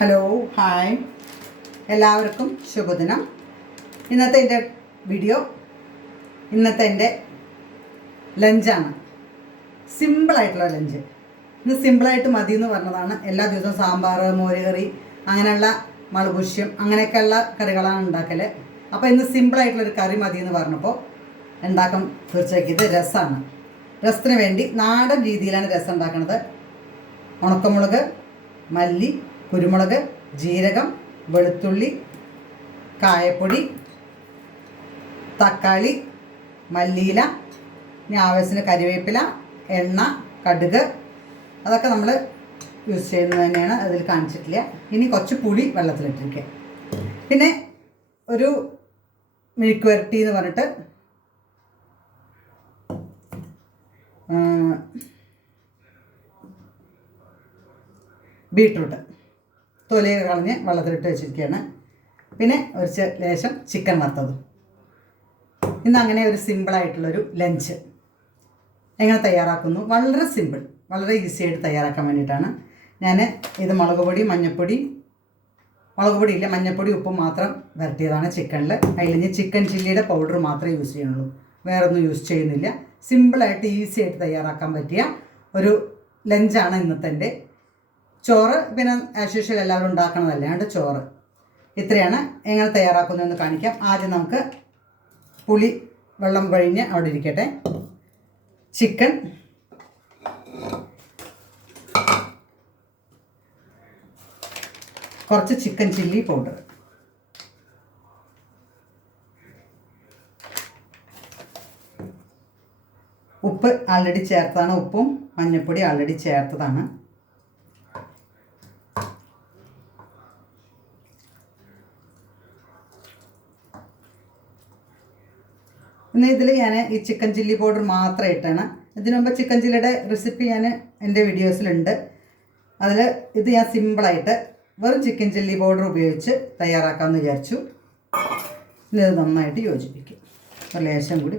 Hello hi എല്ലാവർക്കും ശുഭദിനം. ഇന്നത്തെ എൻ്റെ വീഡിയോ ഇന്നത്തെ എൻ്റെ ലഞ്ചാണ്. സിമ്പിളായിട്ടുള്ള ലഞ്ച്. ഇന്ന് സിമ്പിളായിട്ട് മതി എന്ന് പറഞ്ഞതാണ്. എല്ലാ ദിവസവും സാമ്പാർ, മോരുകറി, അങ്ങനെയുള്ള മുളകുശ്യം അങ്ങനെയൊക്കെയുള്ള കറികളാണ് ഉണ്ടാക്കൽ. അപ്പോൾ ഇന്ന് സിമ്പിളായിട്ടുള്ളൊരു കറി മതി എന്ന് പറഞ്ഞപ്പോൾ ഉണ്ടാക്കാൻ തീർച്ചയാക്കിയത് രസമാണ്. രസത്തിന് വേണ്ടി നാടൻ രീതിയിലാണ് രസം ഉണ്ടാക്കുന്നത്. ഉണക്കമുളക്, മല്ലി, കുരുമുളക്, ജീരകം, വെളുത്തുള്ളി, കായപ്പൊടി, തക്കാളി, മല്ലിയില, ഇനി ആവശ്യത്തിന് കരിവേപ്പില, എണ്ണ, കടുക്, അതൊക്കെ നമ്മൾ യൂസ് ചെയ്യുന്നത് തന്നെയാണ്. അതിൽ കാണിച്ചിട്ടില്ല. ഇനി കുറച്ച് പുളി വെള്ളത്തിലിട്ടിരിക്കുക. പിന്നെ ഒരു മെഴുക്ക് വരട്ടി എന്ന് പറഞ്ഞിട്ട് ബീട്രൂട്ട് തൊലി കളഞ്ഞ് വെള്ളത്തിലിട്ട് വെച്ചിരിക്കുകയാണ്. പിന്നെ ഒരു ലേശം ചിക്കൻ വറുത്തതും. ഇന്ന് അങ്ങനെ ഒരു സിമ്പിളായിട്ടുള്ളൊരു ലഞ്ച് എങ്ങനെ തയ്യാറാക്കുന്നു? വളരെ സിമ്പിൾ, വളരെ ഈസി ആയിട്ട് തയ്യാറാക്കാൻ വേണ്ടിയിട്ടാണ് ഞാൻ ഇത് മുളക് പൊടി, മഞ്ഞൾപ്പൊടി, മുളക് പൊടി ഇല്ല, മഞ്ഞൾപ്പൊടി, ഉപ്പും മാത്രം വരട്ടിയതാണ് ചിക്കനിൽ. അതിൽ ഞാൻ ചിക്കൻ ചില്ലിയുടെ പൗഡർ മാത്രമേ യൂസ് ചെയ്യുന്നുള്ളൂ, വേറൊന്നും യൂസ് ചെയ്യുന്നില്ല. സിമ്പിളായിട്ട് ഈസി ആയിട്ട് തയ്യാറാക്കാൻ പറ്റിയ ഒരു ലഞ്ചാണ് ഇന്നത്തെ എൻ്റെ. ചോറ് പിന്നെ ആസ് യൂഷ്വൽ എല്ലാവരും ഉണ്ടാക്കണതല്ലേ, അതുകൊണ്ട് ചോറ്. ഇത്രയാണ്. എങ്ങനെ തയ്യാറാക്കുന്നതെന്ന് കാണിക്കാം. ആദ്യം നമുക്ക് പുളി വെള്ളം കഴിഞ്ഞ് അവിടെ ഇരിക്കട്ടെ. ചിക്കൻ, കുറച്ച് ചിക്കൻ ചില്ലി പൗഡർ, ഉപ്പ് ആൾറെഡി ചേർത്തതാണ്. ഉപ്പും മഞ്ഞൾപ്പൊടി ആൾറെഡി ചേർത്തതാണ്. ഇന്ന് ഇതിൽ ഞാൻ ഈ ചിക്കൻ ചില്ലി പൗഡർ മാത്രം ഇട്ടാണ്. ഇതിനു മുമ്പ് ചിക്കൻ ചില്ലിയുടെ റെസിപ്പി ഞാൻ എൻ്റെ വീഡിയോസിലുണ്ട്. അതിൽ ഇത് ഞാൻ സിമ്പിളായിട്ട് വെറും ചിക്കൻ ചില്ലി പൗഡർ ഉപയോഗിച്ച് തയ്യാറാക്കാമെന്ന് വിചാരിച്ചു. ഇനി ഇത് നന്നായിട്ട് യോജിപ്പിക്കും. ഒരു ലേശം കൂടി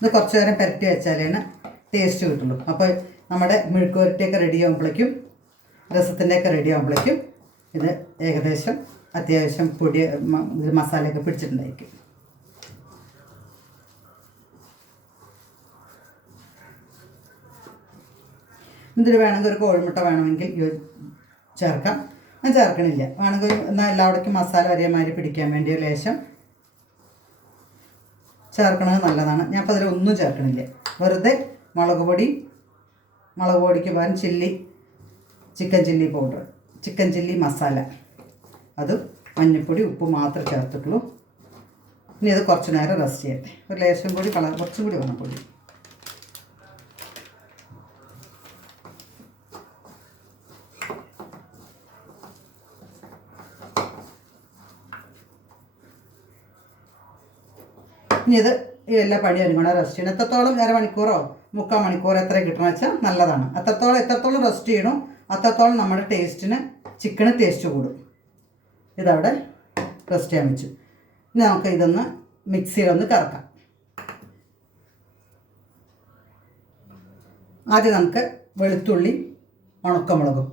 ഇത് കുറച്ച് നേരം പുരട്ടി വെച്ചാലാണ് ടേസ്റ്റ് കിട്ടുള്ളൂ. അപ്പോൾ നമ്മുടെ മെഴുക്ക് പുരട്ടിയൊക്കെ റെഡി ആകുമ്പോഴേക്കും, രസത്തിൻ്റെയൊക്കെ റെഡി ആകുമ്പോഴേക്കും ഇത് ഏകദേശം അത്യാവശ്യം പൊടി ഇത് മസാലയൊക്കെ പിടിച്ചിട്ടുണ്ടായിരിക്കും. ഇതിൽ വേണമെങ്കിൽ ഒരു കോഴിമുട്ട വേണമെങ്കിൽ ചേർക്കാം. ഞാൻ ചേർക്കണില്ല. വേണമെങ്കിൽ എന്നാൽ എല്ലാവിടേക്കും മസാല ഒരേമാതിരി പിടിക്കാൻ വേണ്ടി ഒരു ലേശം ചേർക്കണത് നല്ലതാണ്. ഞാൻ അപ്പോൾ അതിലൊന്നും ചേർക്കണില്ല. വെറുതെ മുളക് പൊടിക്ക് പകരം chicken chilli powder, chicken chilli masala, അത് മഞ്ഞൾപ്പൊടി, ഉപ്പ് മാത്രമേ ചേർത്തിട്ടുള്ളൂ. ഇനി ഇത് കുറച്ച് നേരം റെസ്റ്റ് ചെയ്യട്ടെ. ഒരു ലേശം കൂടി കുറച്ചും കൂടി വേണം പൊടി. ഇനി ഇത് എല്ലാ പണി ഒരുങ്ങണം. റെസ്റ്റ് ചെയ്യണം. എത്രത്തോളം അരമണിക്കൂറോ 3/4 മണിക്കൂർ എത്ര കിട്ടണമെന്ന് വെച്ചാൽ നല്ലതാണ്. എത്രത്തോളം റെസ്റ്റ് ചെയ്യണം അത്രത്തോളം നമ്മുടെ ടേസ്റ്റിന്, ചിക്കന് ടേസ്റ്റ് കൂടും. ഇതവിടെ റെസ്റ്റ് ചെയ്യാൻ വെച്ചു. ഇനി നമുക്ക് ഇതൊന്ന് മിക്സിയിലൊന്ന് കറക്കാം. ആദ്യം നമുക്ക് വെളുത്തുള്ളി, ഉണക്കമുളകും,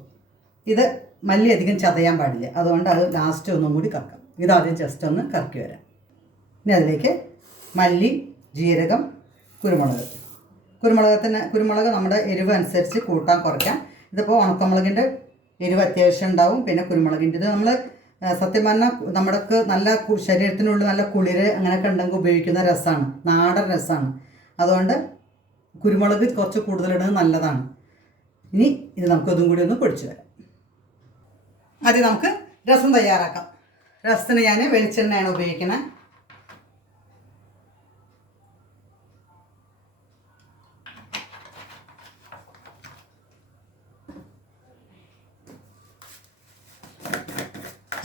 ഇത് മല്ലി അധികം ചതയാൻ പാടില്ല, അതുകൊണ്ട് അത് ലാസ്റ്റ് ഒന്നും കൂടി കറക്കാം. ഇതാദ്യം ജസ്റ്റ് ഒന്ന് കറക്കി വരാം. ഇനി അതിലേക്ക് മല്ലി, ജീരകം, കുരുമുളക് നമ്മുടെ എരിവ് അനുസരിച്ച് കൂട്ടാൻ കുറയ്ക്കാം. ഇതിപ്പോൾ ഉണക്കമുളകിൻ്റെ എരിവ് അത്യാവശ്യം ഉണ്ടാവും. പിന്നെ കുരുമുളകിൻ്റെ ഇത് നമ്മൾ സത്യം പറഞ്ഞാൽ നമ്മുടെക്ക് നല്ല ശരീരത്തിനുള്ളിൽ നല്ല കുളിര് അങ്ങനെയൊക്കെ ഉണ്ടെങ്കിൽ ഉപയോഗിക്കുന്ന രസമാണ്, നാടൻ രസമാണ്. അതുകൊണ്ട് കുരുമുളക് കുറച്ച് കൂടുതലിടുന്നത് നല്ലതാണ്. ഇനി ഇത് നമുക്കതും കൂടി ഒന്ന് പൊടിച്ചു വരാം. ആദ്യം നമുക്ക് രസം തയ്യാറാക്കാം. രസത്തിന് ഞാൻ വെളിച്ചെണ്ണയാണ് ഉപയോഗിക്കുന്നത്.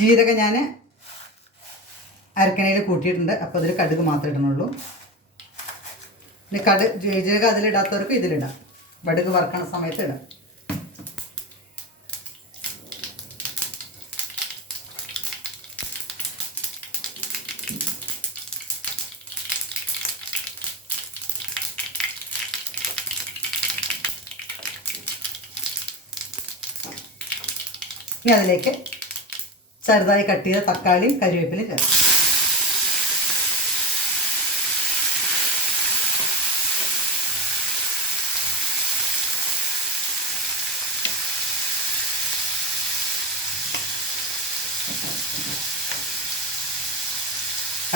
ജീരകം ഞാൻ അരക്കണയിൽ കൂട്ടിയിട്ടുണ്ട്. അപ്പോൾ അതിൽ കടുക് മാത്രമേ ഇടണുള്ളൂ. പിന്നെ ജീരകം അതിലിടാത്തവർക്ക് ഇതിലിടാം. കടുക് വറുക്കണ സമയത്ത് ഇടാം. ഇനി അതിലേക്ക് ചെറുതായി കട്ട് ചെയ്ത തക്കാളിയും കരിവേപ്പിലയും ചേർക്കും.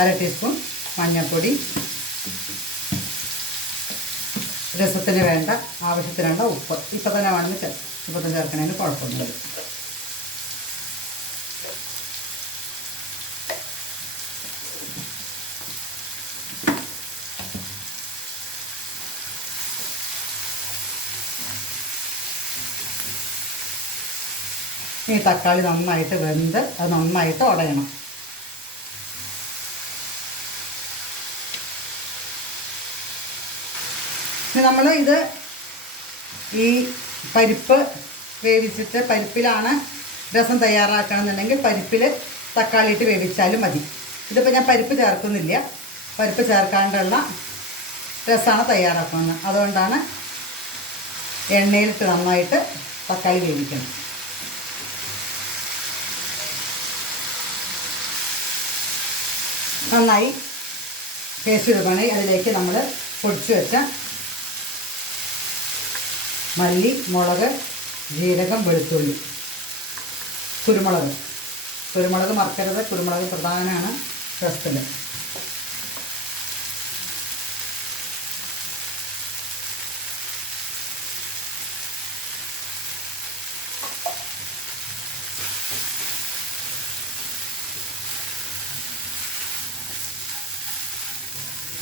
അര ടീസ്പൂൺ മഞ്ഞൾപ്പൊടി, രസത്തിന് വേണ്ട ആവശ്യത്തിന് വേണ്ട ഉപ്പ് ഇപ്പം തന്നെ വേണമെങ്കിൽ ചേർക്കും. ഇപ്പം തന്നെ ചേർക്കണതിന് കുഴപ്പമൊന്നുമില്ല. ഈ തക്കാളി നന്നായിട്ട് വെന്ത് അത് നന്നായിട്ട് ഉടയണം. നമ്മൾ ഇത് ഈ പരിപ്പ് വേവിച്ചിട്ട് പരിപ്പിലാണ് രസം തയ്യാറാക്കണമെന്നുണ്ടെങ്കിൽ പരിപ്പിൽ തക്കാളി ഇട്ട് വേവിച്ചാലും മതി. ഇതിപ്പോൾ ഞാൻ പരിപ്പ് ചേർക്കുന്നില്ല, പരിപ്പ് ചേർക്കാണ്ടുള്ള രസമാണ് തയ്യാറാക്കുന്നത്. അതുകൊണ്ടാണ് എണ്ണയിലിട്ട് നന്നായിട്ട് തക്കാളി വേവിക്കണം. നന്നായി പേസ്റ്റ് എടുക്കുകയാണെങ്കിൽ അതിലേക്ക് നമ്മൾ പൊടിച്ച് വെച്ച മല്ലി, മുളക്, ജീരകം, വെളുത്തുള്ളി, കുരുമുളക് മറക്കരുത്. കുരുമുളക് പ്രധാനമാണ് രസത്തിൽ.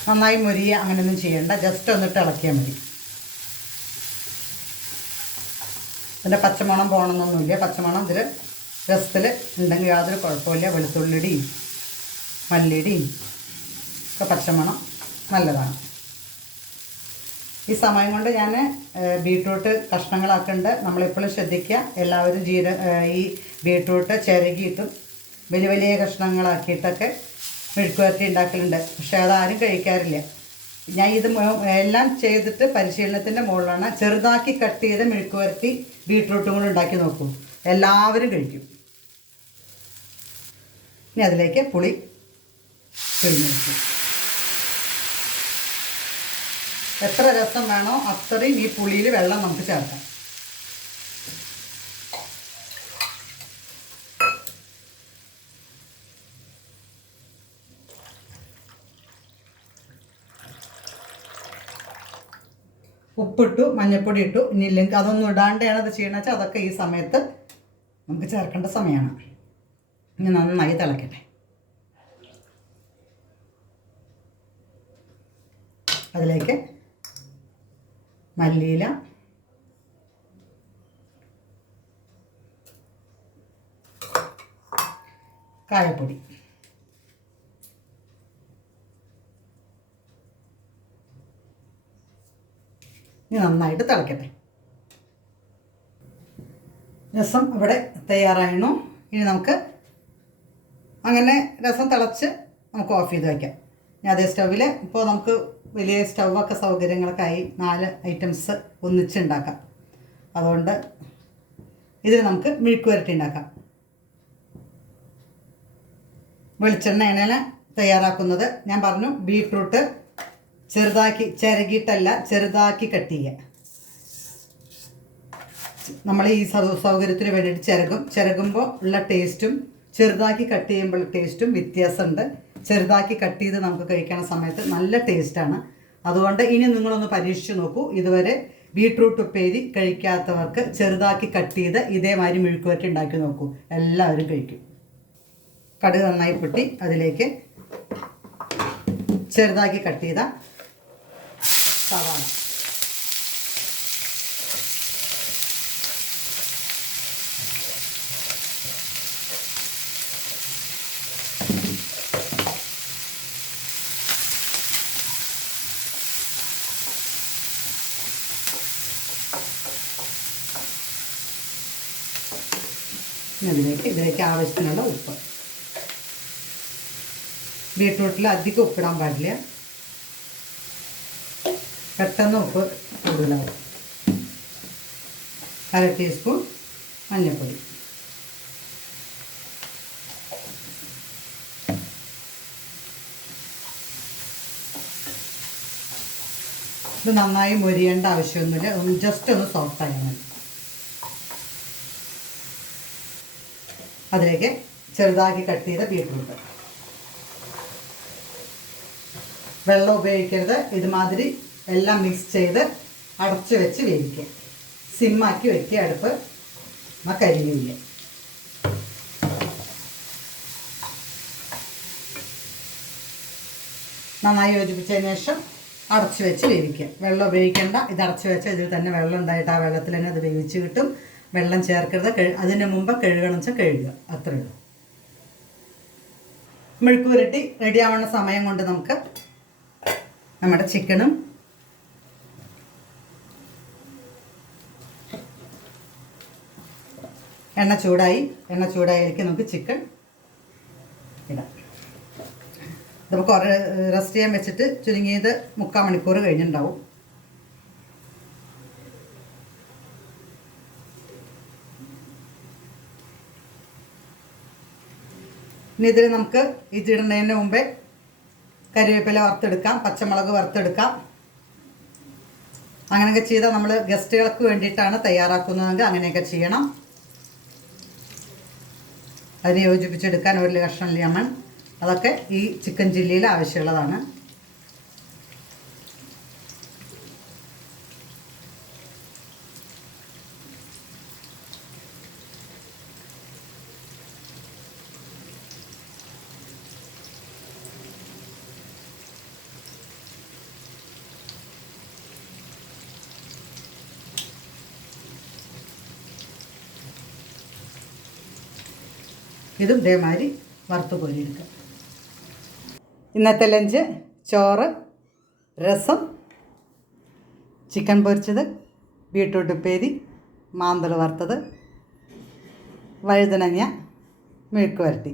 നന്നായി മുരിയ അങ്ങനെയൊന്നും ചെയ്യണ്ട, ജസ്റ്റ് ഒന്നിട്ട് ഇളക്കിയാൽ മതി. ഇതിൻ്റെ പച്ചമണം പോകണമെന്നൊന്നുമില്ല. പച്ചമണം ഇതിൽ രസത്തിൽ ഉണ്ടെങ്കിൽ യാതൊരു കുഴപ്പമില്ല. വെളുത്തുള്ളിയുടെയും മല്ലിയുടെയും ഒക്കെ പച്ചമണം നല്ലതാണ്. ഈ സമയം കൊണ്ട് ഞാൻ ബീട്രൂട്ട് കഷ്ണങ്ങളാക്കുന്നുണ്ട്. നമ്മളെപ്പോഴും ശ്രദ്ധിക്കുക, എല്ലാവരും ഈ ബീട്രൂട്ട് ചിരകിയിട്ടും വലിയ വലിയ കഷ്ണങ്ങളാക്കിയിട്ടൊക്കെ മെഴുക്കുവരട്ടി ഉണ്ടാക്കലുണ്ട്. പക്ഷേ അതാരും കഴിക്കാറില്ല. ഞാൻ ഇത് എല്ലാം ചെയ്തിട്ട് പരിശീലനത്തിൻ്റെ മുകളിലാണ്. ചെറുതാക്കി കട്ട് ചെയ്ത് മെഴുക്കുവരട്ടി ബീട്രൂട്ടും കൂടെ ഉണ്ടാക്കി നോക്കൂ, എല്ലാവരും കഴിക്കും. ഇനി അതിലേക്ക് പുളി പിഴിഞ്ഞെടുക്കും. എത്ര രസം വേണോ അത്രയും ഈ പുളിയിൽ വെള്ളം നമുക്ക് ചേർക്കാം. ഉപ്പിട്ടു, മഞ്ഞൾപ്പൊടി ഇട്ടു. ഇനി ഇല്ലെങ്കിൽ അതൊന്നും ഇടാണ്ടാണ് അത് ചെയ്യണമെന്ന് വെച്ചാൽ അതൊക്കെ ഈ സമയത്ത് നമുക്ക് ചേർക്കേണ്ട സമയമാണ്. ഇനി നന്നായി തിളക്കട്ടെ. അതിലേക്ക് മല്ലിയില, കായപ്പൊടി, ഇനി നന്നായിട്ട് തിളക്കട്ടെ. രസം ഇവിടെ തയ്യാറായിരുന്നു. ഇനി നമുക്ക് അങ്ങനെ രസം തിളച്ച് നമുക്ക് ഓഫ് ചെയ്ത് വയ്ക്കാം. ഇനി അതേ സ്റ്റൗവിൽ ഇപ്പോൾ നമുക്ക് വലിയ സ്റ്റൗവൊക്കെ സൗകര്യങ്ങളൊക്കെ ആയി 4 ഐറ്റംസ് ഒന്നിച്ചുണ്ടാക്കാം. അതുകൊണ്ട് ഇതിൽ നമുക്ക് മെഴുക്ക് പുരട്ടി ഉണ്ടാക്കാം. വെളിച്ചെണ്ണയാണ് തയ്യാറാക്കുന്നത്. ഞാൻ പറഞ്ഞു ബീട്രൂട്ട് ചെറുതാക്കി ചിരകിയിട്ടല്ല, ചെറുതാക്കി കട്ട് ചെയ്യുക. നമ്മൾ ഈ സൗകര്യത്തിന് വേണ്ടിയിട്ട് ചിരകുമ്പോൾ ഉള്ള ടേസ്റ്റും ചെറുതാക്കി കട്ട് ചെയ്യുമ്പോൾ ടേസ്റ്റും വ്യത്യാസമുണ്ട്. ചെറുതാക്കി കട്ട് ചെയ്ത് നമുക്ക് കഴിക്കണ സമയത്ത് നല്ല ടേസ്റ്റാണ്. അതുകൊണ്ട് ഇനി നിങ്ങളൊന്ന് പരീക്ഷിച്ച് നോക്കൂ. ഇതുവരെ ബീട്രൂട്ട് ഉപ്പേരി കഴിക്കാത്തവർക്ക് ചെറുതാക്കി കട്ട് ചെയ്ത് ഇതേമാതിരി മെഴുക്ക് പുരട്ടി ഉണ്ടാക്കി നോക്കൂ, എല്ലാവരും കഴിക്കും. കടുക് നന്നായി പൊട്ടി അതിലേക്ക് ചെറുതാക്കി കട്ട് ചെയ്ത സവാള, ഇതിലേക്ക് ആവശ്യത്തിനുള്ള ഉപ്പ്. ബീട്രൂട്ടിൽ അധികം ഉപ്പിടാൻ പാടില്ല, പെട്ടെന്ന് ഉപ്പ് കൂടുതലാവും. 1/2 ടീസ്പൂൺ മഞ്ഞൾപ്പൊടി. ഇത് നന്നായി മൊരിയേണ്ട ആവശ്യമൊന്നുമില്ല, ഒന്ന് ജസ്റ്റ് ഒന്ന് സോഫ്റ്റായാൽ മതി. അതിലേക്ക് ചെറുതാക്കി കട്ട് ചെയ്ത ബീറ്റ്റൂട്ട്. വെള്ളം ഉപയോഗിക്കരുത്. ഇതുമാതിരി എല്ലാം മിക്സ് ചെയ്ത് അടച്ച് വെച്ച് വേവിക്കുക. സിമ്മാക്കി വെക്കുക അടുപ്പ്, കരിയില്ല. നന്നായി യോജിപ്പിച്ചതിന് ശേഷം അടച്ച് വെച്ച് വേവിക്കുക. വെള്ളം ഉപയോഗിക്കേണ്ട. ഇത് അടച്ച് വെച്ചാൽ ഇതിൽ തന്നെ വെള്ളം ഉണ്ടായിട്ട് ആ വെള്ളത്തിൽ തന്നെ അത് വേവിച്ച് കിട്ടും. വെള്ളം ചേർക്കരുത്. അതിന് മുമ്പ് കഴുകണം വെച്ചാൽ കഴുകുക, അത്രയേ ഉള്ളൂ. മെഴുക്ക് പുരട്ടി റെഡി ആവുന്ന സമയം കൊണ്ട് നമുക്ക് നമ്മുടെ ചിക്കനും എണ്ണ ചൂടായിരിക്കും നമുക്ക് ചിക്കൻ ഇടാം. ഇതിപ്പോൾ കുറേ റെസ്റ്റ് ചെയ്യാൻ വെച്ചിട്ട് ചുരുങ്ങിയത് 3/4 മണിക്കൂർ കഴിഞ്ഞിട്ടുണ്ടാവും. ഇനി ഇതിൽ നമുക്ക് ഇതിടുന്നതിന് മുമ്പേ കരിവേപ്പില വറുത്തെടുക്കാം, പച്ചമുളക് വറുത്തെടുക്കാം. അങ്ങനെയൊക്കെ ചെയ്താൽ നമ്മൾ ഗസ്റ്റുകൾക്ക് വേണ്ടിയിട്ടാണ് തയ്യാറാക്കുന്നതെങ്കിൽ അങ്ങനെയൊക്കെ ചെയ്യണം. അതിന് യോജിപ്പിച്ചെടുക്കാൻ 1 കഷ്ണം ലെമൺ, അതൊക്കെ ഈ ചിക്കൻ ചില്ലിയിൽ ആവശ്യമുള്ളതാണ്. ഇതും ഇതേമാതിരി വറുത്ത് കോരിയെടുക്കുക. ഇന്നത്തെ ലഞ്ച് ചോറ്, രസം, ചിക്കൻ പൊരിച്ചത്, ബീട്രൂട്ട് ഉപ്പേരി, മാന്തൾ വറുത്തത്, വഴുതനങ്ങ മെഴുക്ക് വരട്ടി.